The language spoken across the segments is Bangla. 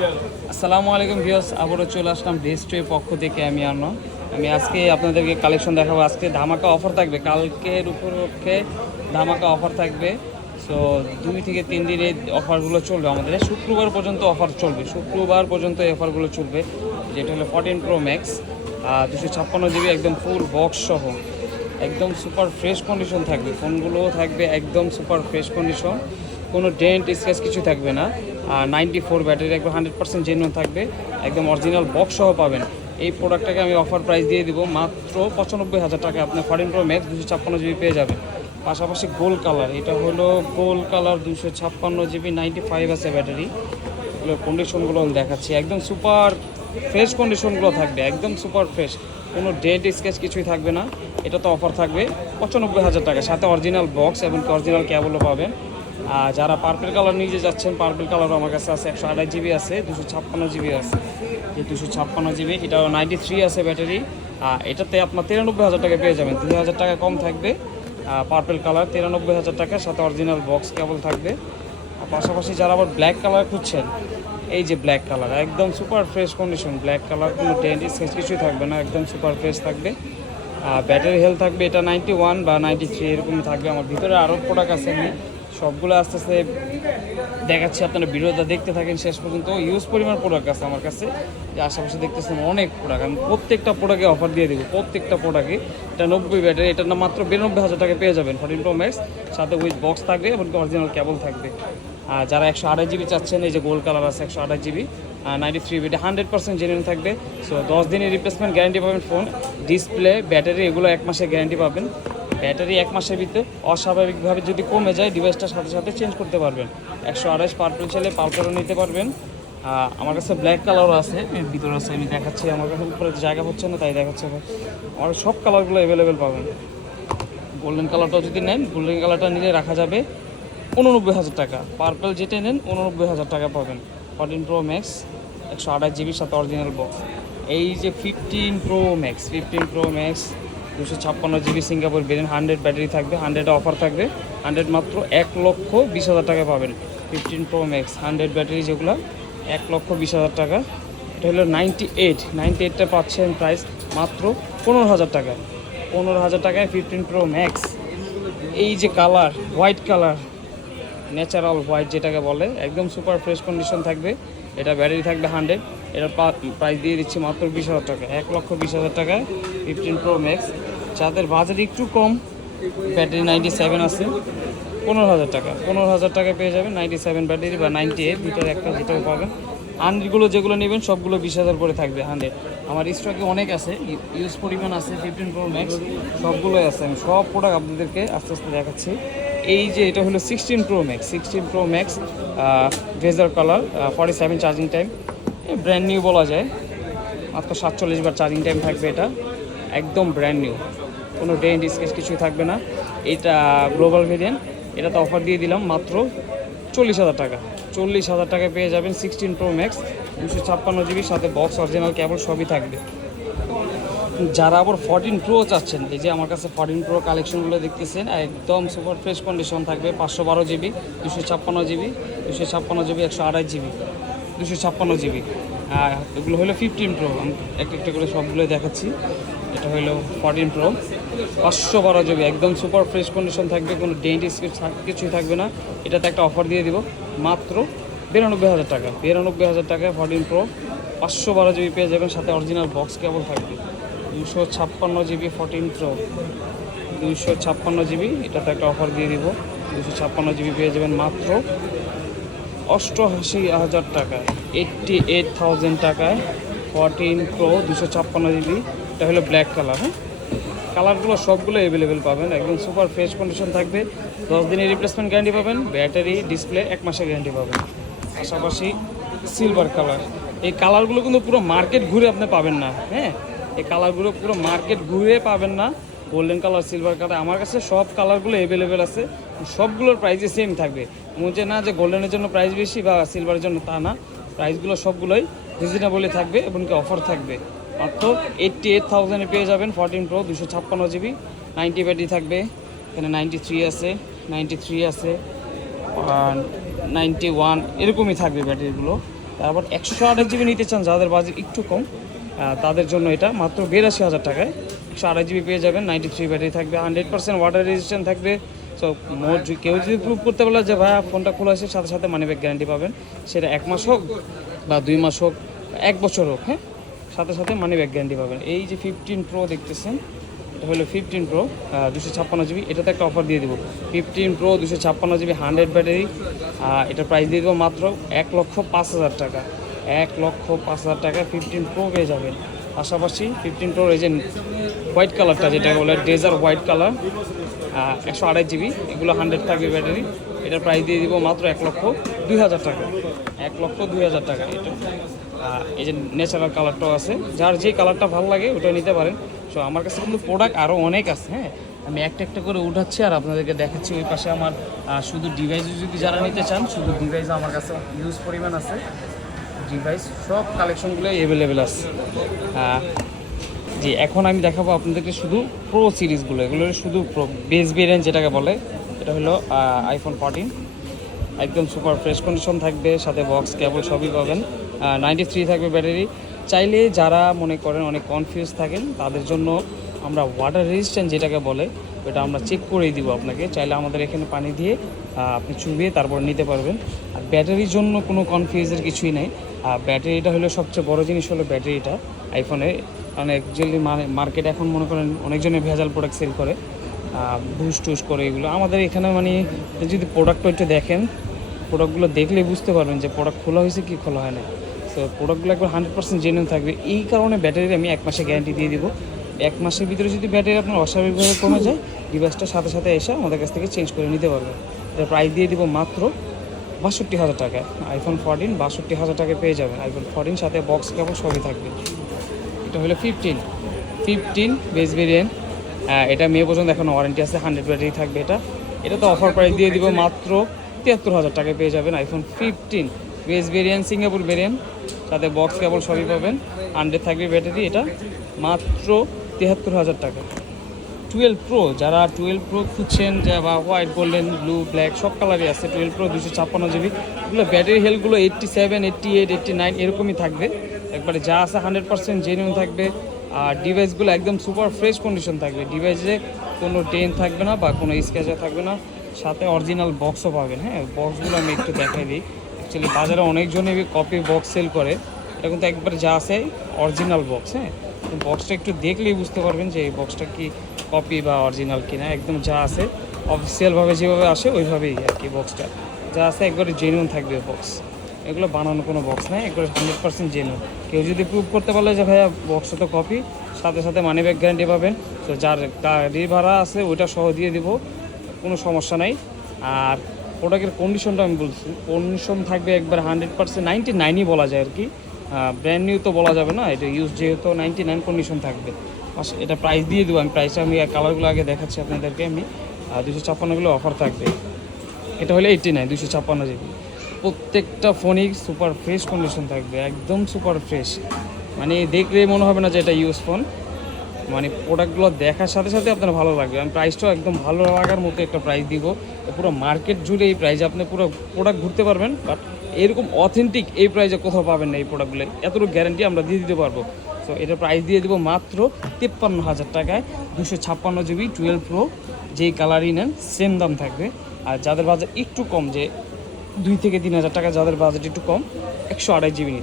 আসসালামু আলাইকুম ভিউয়ার্স, আবারও চলে আসলাম ডেস্ট্রির পক্ষ থেকে। আমি আজকে আপনাদেরকে কালেকশন দেখাবো। আজকে ধামাকা অফার থাকবে, কালকের উপলক্ষে ধামাকা অফার থাকবে। সো 2 থেকে 3 দিন এই অফারগুলো চলবে আমাদের, শুক্রবার পর্যন্ত অফার চলবে। শুক্রবার পর্যন্ত এই অফারগুলো চলবে, যেটা হলো 14 Pro Max 256 GB একদম ফুল বক্স সহ, একদম সুপার ফ্রেশ কন্ডিশন থাকবে। ফোনগুলোও থাকবে একদম সুপার ফ্রেশ কন্ডিশন, কোনো ডেন্ট স্ক্র্যাচ কিছু থাকবে না। আর 94 ব্যাটারি একদম 100% জেনুইন থাকবে, একদম অরিজিনাল বক্স সহ পাবেন। এই প্রোডাক্টটাকে আমি অফার প্রাইস দিয়ে দিব মাত্র 95,000 টাকা। আপনি 14 Pro Max 256 GB পেয়ে যাবেন। পাশাপাশি গোল্ড কালার, এটা হলো গোল্ড কালার 256 GB 95 আছে ব্যাটারি। এগুলো কন্ডিশনগুলো আমি দেখাচ্ছি, একদম সুপার ফ্রেশ কন্ডিশনগুলো থাকবে, একদম সুপার ফ্রেশ, কোনো ডেন্ট স্ক্র্যাচ কিছুই থাকবে না। এটা তো অফার থাকবে 95,000 টাকা, সাথে অরিজিনাল বক্স এবং অরিজিনাল ক্যাবলও পাবেন। আর যারা পার্পল কালার নিয়ে যাচ্ছেন, পার্পল কালারও আমার কাছে আছে, 128 GB আছে, 256 GB আছে। এই 256 GB, এটাও 93 আছে ব্যাটারি। এটাতে আপনার 93,000 টাকা পেয়ে যাবেন, 2,000 টাকা কম থাকবে। পার্পল কালার 93,000 টাকা, সাথে অরিজিনাল বক্স কেবল থাকবে। আর পাশাপাশি যারা আবার ব্ল্যাক কালার খুঁজছেন, এই যে ব্ল্যাক কালার একদম super fresh condition, black colour কোনো ডেন্ট স্ক্র্যাচ কিছুই থাকবে না, একদম সুপার ফ্রেশ থাকবে। ব্যাটারি হেলথ থাকবে এটা 91 বা 93 এরকমই থাকবে। আমার ভিতরে আরও প্রোডাক্ট আছে, আমি সবগুলো আস্তে আস্তে দেখাচ্ছি, আপনারা ভিডিওটা দেখতে থাকেন শেষ পর্যন্ত। ইউজ পরিমাণ প্রোডাক্ট আছে আমার কাছে, যে আশেপাশে দেখতেছেন অনেক প্রোডাক্ট। আমি প্রত্যেকটা প্রোডাক্টে অফার দিয়ে দেবো, প্রত্যেকটা প্রোডাক্টে। এটা 90 ব্যাটারি, এটার না মাত্র 92,000 টাকা পেয়ে যাবেন 14 Pro Max, সাথে উইথ বক্স থাকবে এবং অরিজিনাল কেবল থাকবে। আর যারা 128 GB চাচ্ছেন, এই যে গোল্ড কালার আছে 128 GB 93 ব্যাটারি 100% জেনুইন থাকবে। সো 10 দিনের রিপ্লেসমেন্ট গ্যারান্টি পাবেন। ফোন, ডিসপ্লে, ব্যাটারি এগুলো 1 মাসের গ্যারান্টি পাবেন। ব্যাটারি 1 মাসের ভিতরে অস্বাভাবিকভাবে যদি কমে যায়, ডিভাইসটার সাথে সাথে চেঞ্জ করতে পারবেন। 128 পার্পল চাইলে পার্পলও নিতে পারবেন। আমার কাছে ব্ল্যাক কালারও আছে, এর ভিতরে আছে, আমি দেখাচ্ছি। আমার কাছে উপরে জায়গা হচ্ছে না তাই দেখাচ্ছে। আমার সব কালারগুলো অ্যাভেলেবেল পাবেন। গোল্ডেন কালারটাও যদি নেন, গোল্ডেন কালারটা নিলে রাখা যাবে 89,000 টাকা। পার্পল যেটা নেন 89,000 টাকা পাবেন। 14 Pro Max 128 GB সাথে অরিজিনাল বক্স। এই যে 15 Pro Max 256 GB Singapore variant, 100 battery থাকবে, 100 অফার থাকবে। 100 মাত্র 1,20,000 টাকা পাবেন। 15 Pro Max 100 ব্যাটারি যেগুলো 1,20,000 টাকা। এটা হলো 98টা পাচ্ছেন প্রাইস মাত্র 15,000 টাকা। 15,000 টাকায় 15 Pro Max। এই যে colour, white colour, natural white যেটাকে বলে, একদম সুপার ফ্রেশ কন্ডিশন থাকবে। এটা ব্যাটারি থাকবে 100। এটার প্রাইস দিয়ে দিচ্ছি মাত্র 20,000 টাকা, 1,20,000 টাকায় 15 Pro Max। যাদের বাজেট একটু কম, ব্যাটারি 97 আছে, 15,000 টাকা। 15,000 টাকা পেয়ে যাবেন 97 ব্যাটারি বা 98 ভিতরে একটা, যেটাও পাবেন। 100গুলো যেগুলো নেবেন সবগুলো 20,000 করে থাকবে 100। আমার স্টকে অনেক আছে, ইউজ পরিমাণ আছে 15 Pro Max, সবগুলোই আছে। আমি সব প্রোডাক্ট আপনাদেরকে আস্তে আস্তে দেখাচ্ছি। এই যে এটা হলো 16 Pro Max ভেজার colour, 47 charging time, brand new বলা যায়। মাত্র 47 বার চার্জিং টাইম থাকবে। এটা একদম ব্র্যান্ড নিউ, কোনো ডেন্ট স্ক্র্যাচ কিছুই থাকবে না। এটা গ্লোবাল ভেরিয়েন্ট, এটাতে অফার দিয়ে দিলাম মাত্র 40,000 টাকা। 40,000 টাকায় পেয়ে যাবেন 16 Pro Max 256 GB সাথে বক্স, অরিজিনাল কেবল সবই থাকবে। যারা আবার 14 Pro চাচ্ছেন, এই যে আমার কাছে 14 Pro কালেকশনগুলো দেখতেছেন, একদম সুপার ফ্রেশ কন্ডিশন থাকবে। 512 GB 256 GB 128 GB 256 GB। এগুলো হলো 15 Pro, আমি একটা করে সবগুলোই দেখাচ্ছি। এটা হলো 14 Pro 512 GB একদম সুপার ফ্রেশ কন্ডিশন থাকবে, কোনো ডেন্ট স্ক্র্যাচ কিছুই থাকবে না। এটাতে একটা অফার দিয়ে দিব মাত্র 92,000 টাকা। 92,000 টাকায় 14 Pro 512 GB পেয়ে যাবেন, সাথে অরিজিনাল বক্স কেবল থাকবে। 256 GB 14 Pro 256 GB, এটাতে একটা অফার দিয়ে দিব। 256 GB পেয়ে যাবেন মাত্র 88,000 টাকায়, 88,000 টাকায় 14 Pro 256 GB। এটা হলো ব্ল্যাক কালার। হ্যাঁ, কালারগুলো সবগুলো অ্যাভেলেবেল পাবেন, একদম সুপার ফ্রেশ কন্ডিশন থাকবে। 10 দিনের রিপ্লেসমেন্ট গ্যারান্টি পাবেন, ব্যাটারি, ডিসপ্লে 1 মাসের গ্যারান্টি পাবেন। পাশাপাশি সিলভার কালার, এই কালারগুলো কিন্তু পুরো মার্কেট ঘুরে আপনি পাবেন না। হ্যাঁ, এই কালারগুলো পুরো মার্কেট ঘুরে পাবেন না। গোল্ডেন কালার, সিলভার কালার, আমার কাছে সব কালারগুলো অ্যাভেলেবেল আছে। সবগুলোর প্রাইসে সেম থাকবে, মনে না যে গোল্ডেনের জন্য প্রাইস বেশি বা সিলভারের জন্য, তা না। প্রাইসগুলো সবগুলোই রিজনেবলই থাকবে এবং কি অফার থাকবে। মাত্র 88,000-এ পেয়ে যাবেন 14 Pro 256 GB 90 ব্যাটারি থাকবে। এখানে 93 আছে, 93 আছে, 91 এরকমই থাকবে ব্যাটারিগুলো। তারপর 128 জিবি নিতে চান যাদের বাজেট একটু কম, তাদের জন্য এটা মাত্র 82,000 টাকায় 128 জিবি পেয়ে যাবেন। 93 ব্যাটারি থাকবে, 100% ওয়াটার রেজিস্ট্যান্ট থাকবে। সো কেউ যদি প্রুভ করতে বলে যে ভাইয়া ফোনটা খোলা আছে, সাথে সাথে মানি ব্যাক গ্যারান্টি পাবেন, সেটা 1 মাস হোক বা 2 মাস হোক, 1 বছর হোক, হ্যাঁ, সাথে সাথে মানি ব্যাক গ্যারান্টি পাবেন। এই যে 15 প্রো দেখতেছেন, এটা হলো 15 প্রো 256 জিবি, এটাতে একটা অফার দিয়ে দেবো। 15 প্রো 256 জিবি 100 ব্যাটারি, এটার প্রাইস দিয়ে দেবো মাত্র 1,05,000 টাকা। 1,05,000 টাকা 15 প্রো পেয়ে যাবেন। পাশাপাশি 15 প্রোর এই যে হোয়াইট কালারটা, যেটা বলে ডেজার হোয়াইট কালার, 128 জিবি, এগুলো 100 থাকবে ব্যাটারি, এটার প্রাইস দিয়ে দিব মাত্র 1,02,000 টাকা। 1,02,000 টাকা এটা। এই যে ন্যাচারাল কালারটাও আছে, যার যে কালারটা ভালো লাগে ওটা নিতে পারেন। সো আমার কাছে কিন্তু প্রোডাক্ট আরও অনেক আছে, হ্যাঁ, আমি একটা একটা করে উঠাচ্ছি আর আপনাদেরকে দেখাচ্ছি। ওই পাশে আমার শুধু ডিভাইস যদি যারা নিতে চান, শুধু ডিভাইস আমার কাছে ইউজ পরিমাণ আছে, ডিভাইস সব কালেকশনগুলোই অ্যাভেলেবেল আছে। জি, এখন আমি দেখাবো আপনাদেরকে শুধু প্রো সিরিজগুলো, এগুলো শুধু প্রো বেস ভেরিয়েন্ট যেটাকে বলে। এটা হলো আইফোন 14, একদম সুপার ফ্রেশ কন্ডিশন থাকবে, সাথে বক্স কেবল সবই পাবেন। 93 থাকবে ব্যাটারি। চাইলে যারা মনে করেন অনেক কনফিউজ থাকেন, তাদের জন্য আমরা ওয়াটার রেজিস্ট্যান্ট যেটাকে বলে, ওটা আমরা চেক করেই দিব আপনাকে। চাইলে আমাদের এখানে পানি দিয়ে আপনি চুবিয়ে তারপর নিতে পারবেন। আর ব্যাটারির জন্য কোনো কনফিউজের কিছুই নেই। ব্যাটারিটা হলো সবচেয়ে বড় জিনিস, হলো ব্যাটারিটা আইফোনে। কারণ অ্যাকচুয়ালি মার্কেটে এখন মনে করেন অনেকজনে ভেজাল প্রোডাক্ট সেল করে, বুস্ট টুস করে এগুলো। আমাদের এখানে মানে যদি প্রোডাক্টটা একটু দেখেন, প্রোডাক্টগুলো দেখলেই বুঝতে পারবেন যে প্রোডাক্ট খোলা হয়েছে কি খোলা হয় না। সো প্রোডাক্টগুলো একবার 100% জেনুইন থাকবে। এই কারণে ব্যাটারির আমি 1 মাসে গ্যারান্টি দিয়ে দিব। 1 মাসের ভিতরে যদি ব্যাটারি আপনার অস্বাভাবিকভাবে কমে যায়, ডিভাইসটার সাথে সাথে এসে আমাদের কাছ থেকে চেঞ্জ করে নিতে পারবেন। এটার প্রাইস দিয়ে দিব মাত্র 62,000 টাকায়। আইফোন 14 62,000 টাকায় পেয়ে যাবেন। আইফোন 14 সাথে বক্স কেবল সবই থাকবে। এটা হলো 15 বেস ভেরিয়েন্ট। এটা মে পর্যন্ত এখন ওয়ারেন্টি আছে, 100 ব্যাটারি থাকবে এটা। এটা তো অফার প্রাইস দিয়ে দিব মাত্র 73,000 টাকায় পেয়ে যাবেন। IPhone 15 base variant, Singapore variant, সাথে বক্স কেবল সবই পাবেন, 100 থাকবে ব্যাটারি, এটা মাত্র 73,000 টাকা। 12 প্রো, যারা 12 প্রো খুঁজছেন, যে বা হোয়াইট, গোল্ডেন, ব্লু, ব্ল্যাক সব কালারই আছে। 12 প্রো 256 জিবি, এগুলো ব্যাটারি হেলথগুলো 87, 88, 89 এরকমই থাকবে। একবারে যা আছে 100% জেনুইন থাকবে। আর ডিভাইসগুলো একদম সুপার ফ্রেশ কন্ডিশন থাকবে, ডিভাইসে কোনো ডেন্ট থাকবে না বা কোনো স্ক্র্যাচও থাকবে না, সাথে অরিজিনাল বক্সও পাবেন। হ্যাঁ, বক্সগুলো আমি একটু দেখাই দিই। অ্যাকচুয়ালি বাজারে অনেকজনই কপি বক্স সেল করে, এটা কিন্তু একবার যা আছে অরিজিনাল বক্স। হ্যাঁ, বক্সটা একটু দেখলেই বুঝতে পারবেন যে এই বক্সটা কি কপি বা অরিজিনাল কিনা। একদম যা আছে অফিসিয়ালভাবে যেভাবে আসে ওইভাবেই আর কি, বক্সটা যা আছে একবারে জেনুইন থাকবে বক্স। এগুলো বানানো কোনো বক্স নয়, একবারে 100% জেনুইন। কেউ যদি প্রুভ করতে পারলে যে ভাইয়া বক্সটা তো কপি, সাথে সাথে মানি ব্যাক গ্যারান্টি পাবেন। তো যার গাড়ি ভাড়া আছে ওইটা সহ দিয়ে দিব, কোনো সমস্যা নাই। আর প্রোডাক্টের কন্ডিশনটা আমি বলছি, কন্ডিশন থাকবে একবার 100%, 99ই বলা যায় আর কি। ব্র্যান্ড নিউ তো বলা যাবে না, এটা ইউজ যেহেতু 99 কন্ডিশন থাকবে। এটা প্রাইস দিয়ে দেবো আমি, প্রাইসটা আমি কালারগুলো আগে দেখাচ্ছি আপনাদেরকে। আমি 256গুলো অফার থাকবে। এটা হলে 89 256 জিবি। প্রত্যেকটা ফোনই সুপার ফ্রেশ কন্ডিশন থাকবে, একদম সুপার ফ্রেশ, মানে দেখলে মনে হবে না যে এটা ইউজ ফোন। মানে প্রোডাক্টগুলো দেখার সাথে সাথে আপনার ভালো লাগবে। আমি প্রাইসটাও একদম ভালো লাগার মতো একটা প্রাইস দিব। পুরো মার্কেট জুড়ে এই প্রাইসে আপনি পুরো প্রোডাক্ট ঘুরতে পারবেন, বাট এরকম অথেন্টিক এই প্রাইসে কোথাও পাবেন না। এই প্রোডাক্টগুলো এতটুকু গ্যারান্টি আমরা দিয়ে দিতে পারবো। সো এটার প্রাইস দিয়ে দেবো মাত্র 53,000 টাকায়। 256 জিবি 12 প্রো, যেই কালারই নেন সেম দাম থাকবে। আর যাদের বাজেট একটু কম, যে 2 থেকে 3,000 টাকা, যাদের বাজেট একটু কম, 128 জিবি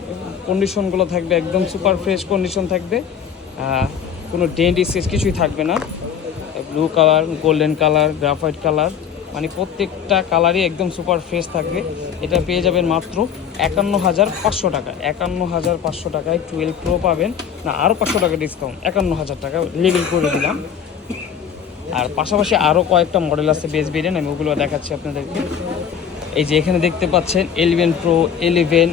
কন্ডিশনগুলো থাকবে একদম সুপার ফ্রেশ কন্ডিশন থাকবে, কোনো ডেন্ট স্কেচ কিছুই থাকবে না। Blue colour, golden colour, graphite colour, মানে প্রত্যেকটা কালারই একদম সুপার ফ্রেশ থাকবে। এটা পেয়ে যাবেন মাত্র 51,500 টাকা। 51,500 টাকায় 12 প্রো পাবেন। না, আরও 500 টাকা ডিসকাউন্ট, 51,000 টাকা লেবেল করে দিলাম। আর পাশাপাশি আরও কয়েকটা মডেল আছে বেস ভেরিয়েন্ট, আমি ওগুলো দেখাচ্ছি আপনাদেরকে। এই যে এখানে দেখতে পাচ্ছেন 11 pro, 11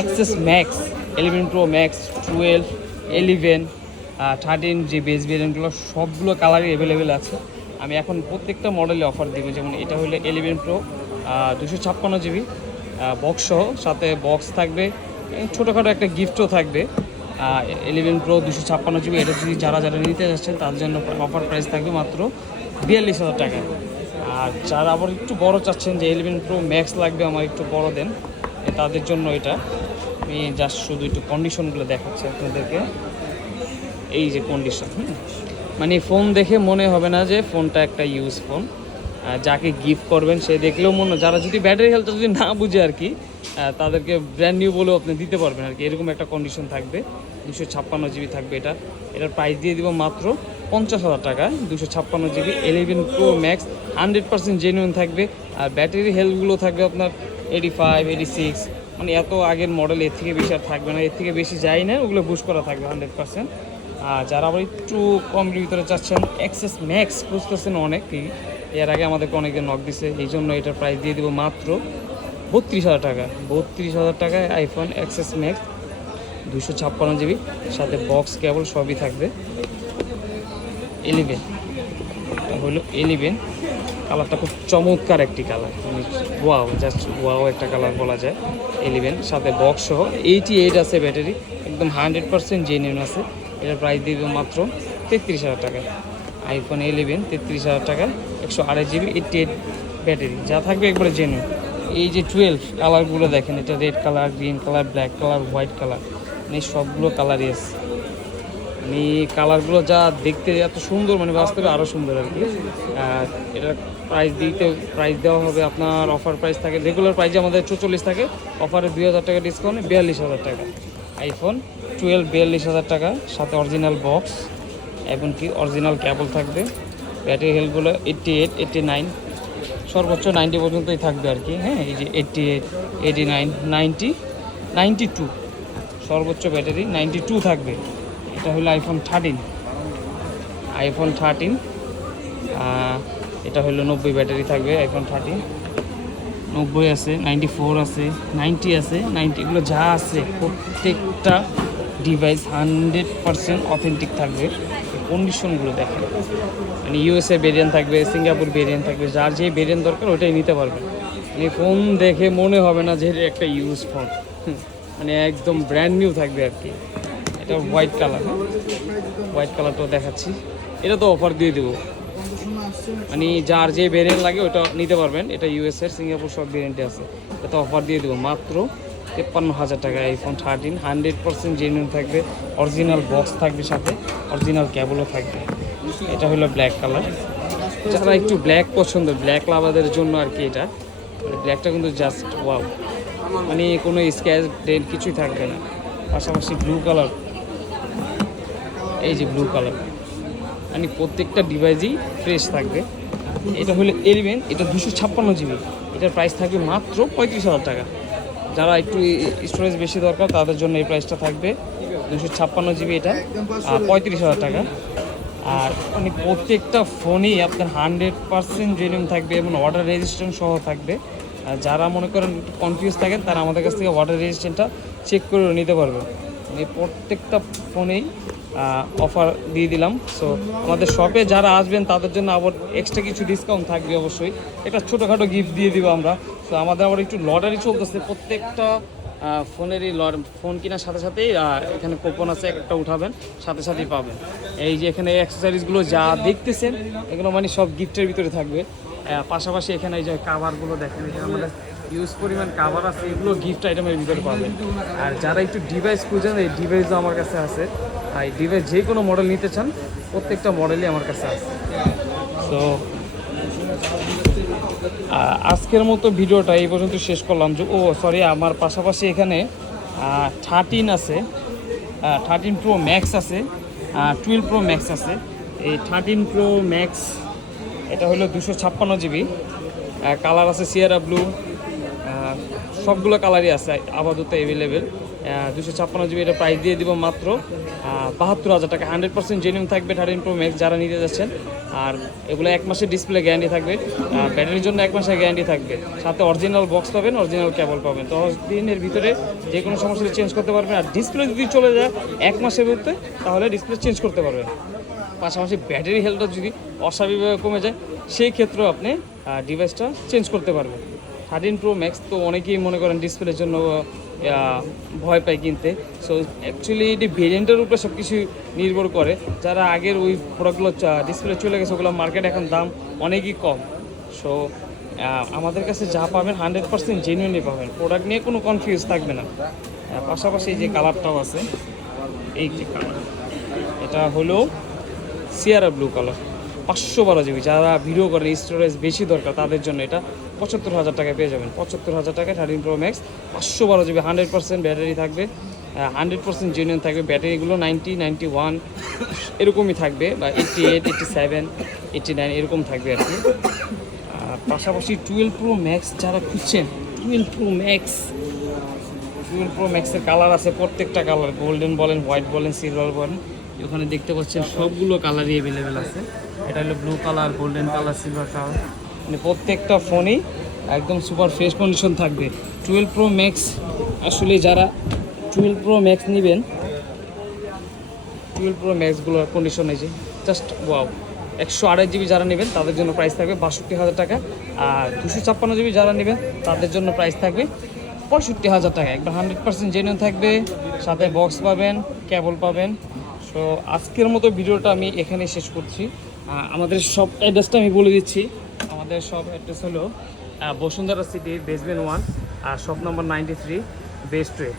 XS max, 11 pro max, 12, 11, 13 যে বেস ভেরিয়েন্টগুলো সবগুলো কালারই অ্যাভেলেবেল আছে। আমি এখন প্রত্যেকটা মডেলে অফার দিব। যেমন এটা হলো 11 প্রো 256 জিবি বক্স সহ, সাথে বক্স থাকবে, ছোটোখাটো একটা গিফটও থাকবে। 11 প্রো 256 জিবি, এটা যদি যারা যারা নিতে যাচ্ছেন তাদের জন্য অফার প্রাইস থাকবে মাত্র 42,000 টাকা। আর যারা আবার একটু বড় চাচ্ছেন, যে 11 প্রো ম্যাক্স লাগবে আমার, একটু বড় দেন, তাদের জন্য এটা আমি জাস্ট শুধু একটু কন্ডিশনগুলো দেখাচ্ছি আপনাদেরকে। এই যে কন্ডিশন, মানে ফোন দেখে মনে হবে না যে ফোনটা একটা ইউজ ফোন। যাকে গিফট করবেন সে দেখলেও যারা যদি ব্যাটারি হেলথ যদি না বুঝে আর কি, তাদেরকে ব্র্যান্ড নিউ বলেও আপনি দিতে পারবেন আর কি, এরকম একটা কন্ডিশন থাকবে। 256 GB থাকবে এটার প্রাইস দিয়ে দিব মাত্র 50,000 টাকা। 256 GB 11 Pro Max 100% জেনুইন থাকবে। আর ব্যাটারি হেলথগুলো থাকবে আপনার 85, 86, মানে এত আগের মডেল, এর থেকে বেশি আর থাকবে না, এর থেকে বেশি যাই না, ওগুলো বুস্ট করা থাকবে 100%। আর যারা আবার একটু কম ভিতরে চাচ্ছেন, এক্সএস ম্যাক্স খুঁজতেছেন অনেকেই, এর আগে আমাদেরকে অনেকে নক দিছে, এই জন্য এটার প্রাইস দিয়ে দেবো মাত্র 32,000 টাকা। 32,000 টাকায় আইফোন এক্সএস ম্যাক্স 256 GB, সাথে বক্স কেবল সবই থাকবে। 11 হলো 11, কালারটা খুব চমৎকার একটি কালার, মানে ওয়াও, জাস্ট ওয়াও একটা কালার বলা যায়। 11 সাথে বক্স সহ 88 আছে ব্যাটারি, একদম 100% জেনুইন আছে। এটার প্রাইস দিয়ে দেবো মাত্র 33,000 টাকা। আইফোন 11 33,000 টাকা, 128 GB 88 ব্যাটারি, যা থাকবে একবারে জেনুইন। এই যে 12 কালারগুলো দেখেন, এটা red colour, green colour, black colour, white colour, মানে সবগুলো কালারই আছে। মানে কালারগুলো যা দেখতে এত সুন্দর, মানে বাস্তবে আরও সুন্দর আর কি। এটার প্রাইস দেওয়া হবে আপনার, অফার প্রাইস থাকে, রেগুলার প্রাইসে আমাদের 44 থাকে, অফারে 2,000 টাকা ডিসকাউন্টে 42,000 টাকা। আইফোন 12 42,000 টাকা, সাথে অরিজিনাল বক্স, এমনকি অরিজিনাল কেবল থাকবে। ব্যাটারি হেলথগুলো 88, 89, সর্বোচ্চ 90 পর্যন্তই থাকবে আর কি। হ্যাঁ, এই যে 88, 89, 90, 92, সর্বোচ্চ ব্যাটারি 92 থাকবে। এটা হলো আইফোন 13। আইফোন 13 এটা হলো 90 ব্যাটারি থাকবে। আইফোন 13 90 আছে, 94 আছে, 90 আছে, 90, এগুলো যা আছে প্রত্যেকটা ডিভাইস 100% অথেন্টিক থাকবে। কন্ডিশনগুলো দেখেন, মানে ইউএসএ ভেরিয়েন্ট থাকবে, সিঙ্গাপুর ভেরিয়েন্ট থাকবে, যার যে ভেরিয়েন্ট দরকার ওটাই নিতে পারবে। মানে ফোন দেখে মনে হবে না যে একটা ইউজ ফোন, মানে একদম ব্র্যান্ড নিউ থাকবে আর কি। এটা হোয়াইট কালার, হোয়াইট কালারটাও দেখাচ্ছি, এটা তো অফার দিয়ে দেবো, মানে যার যে ভেরিয়েন্ট লাগে ওটা নিতে পারবেন। এটা ইউএসএর, সিঙ্গাপুর সব ভেরিয়েন্টে আছে, এটা অফার দিয়ে দেবো মাত্র 53,000 টাকা। আইফোন 13 100% জেনুইন থাকবে, অরিজিনাল বক্স থাকবে, সাথে অরিজিনাল কেবলও থাকবে। এটা হলো ব্ল্যাক কালার, যারা একটু ব্ল্যাক পছন্দ, ব্ল্যাক লাভারদের জন্য আর কি। এটা ব্ল্যাকটা কিন্তু জাস্ট ওয়াও, মানে কোনো স্ক্র্যাচ ডেন্ট কিছুই থাকবে না। পাশাপাশি ব্লু কালার, এই যে ব্লু কালার, মানে প্রত্যেকটা ডিভাইসই ফ্রেশ থাকবে। এটা হলো 11, এটা 256 GB, এটার প্রাইস থাকবে মাত্র 35,000 টাকা। যারা একটু স্টোরেজ বেশি দরকার তাদের জন্য এই প্রাইসটা থাকবে 256 GB, এটা 35,000 টাকা। আর মানে প্রত্যেকটা ফোনই আপনার 100% জেনুইন থাকবে এবং ওয়াটার রেজিস্ট্যান্ট সহ থাকবে। আর যারা মনে করেন কনফিউজ থাকেন তারা আমাদের কাছ থেকে ওয়াটার রেজিস্ট্যান্টটা চেক করে নিতে পারবে। মানে প্রত্যেকটা ফোনেই অফার দিয়ে দিলাম। সো আমাদের শপে যারা আসবেন তাদের জন্য আবার এক্সট্রা কিছু ডিসকাউন্ট থাকবে অবশ্যই, একটা ছোটোখাটো গিফট দিয়ে দিব আমরা। সো আমাদের আবার একটু লটারি চলতেছে, প্রত্যেকটা ফোনেরই ফোন কেনার সাথে সাথেই এখানে কুপন আছে, একটা উঠাবেন সাথে সাথেই পাবেন। এই যে এখানে অ্যাক্সেসরিজগুলো যা দেখতেছেন এগুলো মানে সব গিফটের ভিতরে থাকবে। পাশাপাশি এখানে এই যে কাভারগুলো দেখেন, এখানে আমাদের ইউজ পরিমাণ কাভার আছে, এগুলো গিফট আইটেমের ভিতরে পাবেন। আর যারা একটু ডিভাইস খুঁজেন, এই ডিভাইসও আমার কাছে আছে। আর এই ডিভাইস যে কোনো মডেল নিতে চান প্রত্যেকটা মডেলই আমার কাছে আছে। তো আজকের মতো ভিডিওটা এই পর্যন্ত শেষ করলাম। সরি, আমার পাশাপাশি এখানে 13 আছে, 13 Pro Max আছে, 12 Pro Max আছে। এই 13 Pro Max এটা হলো 256 GB, কালার আছে সিয়েরা ব্লু, সবগুলো কালারই আছে আপাতত অ্যাভেলেবেল। 256 GB, এটা প্রাইস দিয়ে দিব মাত্র 72,000 টাকা। 100% জেনুইন থাকবে 13 Pro Max যারা নিতে যাচ্ছেন। আর এগুলো 1 মাসের ডিসপ্লে গ্যারান্টি থাকবে, ব্যাটারির জন্য 1 মাসের গ্যারান্টি থাকবে, সাথে অরিজিনাল বক্স পাবেন, অরিজিনাল কেবল পাবেন। 10 দিনের ভিতরে যে কোনো সমস্যা চেঞ্জ করতে পারবেন। আর ডিসপ্লে যদি চলে যায় 1 মাসের ভিতরে তাহলে ডিসপ্লে চেঞ্জ করতে পারবেন। পাশাপাশি ব্যাটারি হেলথটা যদি অস্বাভাবিকভাবে কমে যায় সেই ক্ষেত্রেও আপনি ডিভাইসটা চেঞ্জ করতে পারবেন। 13 Pro Max তো অনেকেই মনে করেন ডিসপ্লের জন্য ভয় পায় কিনতে। সো অ্যাকচুয়ালি এটি ভেরিয়েন্টের উপরে সব কিছু নির্ভর করে। যারা আগের ওই প্রোডাক্টগুলো ডিসপ্লে চলে গেছে ওগুলো মার্কেটে এখন দাম অনেকই কম। সো আমাদের কাছে যা পাবেন 100% জেনুইনই পাবেন, প্রোডাক্ট নিয়ে কোনো কনফিউজ থাকবে না। পাশাপাশি যে কালারটাও আছে, এই যে কালার, এটা হলো সিয়ারা ব্লু কালার, 512 জিবি। যারা ভিডিও করে স্টোরেজ বেশি দরকার তাদের জন্য এটা 75,000 টাকায় পেয়ে যাবেন। 75,000 টাকায় 13 প্রো ম্যাক্স, 512 জিবি, 100% ব্যাটারি থাকবে, 100% জেনুইন থাকবে। ব্যাটারিগুলো 90, 91 এরকমই থাকবে, বা 88, 87, 89 এরকম থাকবে আর কি। আর পাশাপাশি 12 প্রো ম্যাক্স যারা খুঁজছেন, 12 প্রো ম্যাক্সের কালার আছে, প্রত্যেকটা কালার, গোল্ডেন বলেন, হোয়াইট বলেন, সিলভার বলেন, ওখানে দেখতে পাচ্ছেন সবগুলো কালারই অ্যাভেলেবেল আছে। এটা হলো blue colour, golden colour, silver colour, মানে প্রত্যেকটা ফোনই একদম সুপার ফ্রেশ কন্ডিশন থাকবে। 12 প্রো ম্যাক্স আসলে যারা 12 প্রো ম্যাক্স নেবেন, 12 প্রো ম্যাক্সগুলোর কন্ডিশন এই যে জাস্ট ওয়াও। 128 জিবি যারা নেবেন তাদের জন্য প্রাইস থাকবে 62,000 টাকা, আর 256 জিবি যারা নেবেন তাদের জন্য প্রাইস থাকবে 65,000 টাকা। একদম 100% জেনুইন থাকবে, সাথে বক্স পাবেন, কেবল পাবেন। সো আজকের মতো ভিডিওটা আমি এখানে শেষ করছি। আমাদের সব অ্যাড্রেসটা আমি বলে দিচ্ছি। আমাদের সব অ্যাড্রেস হলো বসুন্ধরা সিটি, বেসমেন্ট 1, আর শপ নম্বর 93, বেস্ট ওয়ে।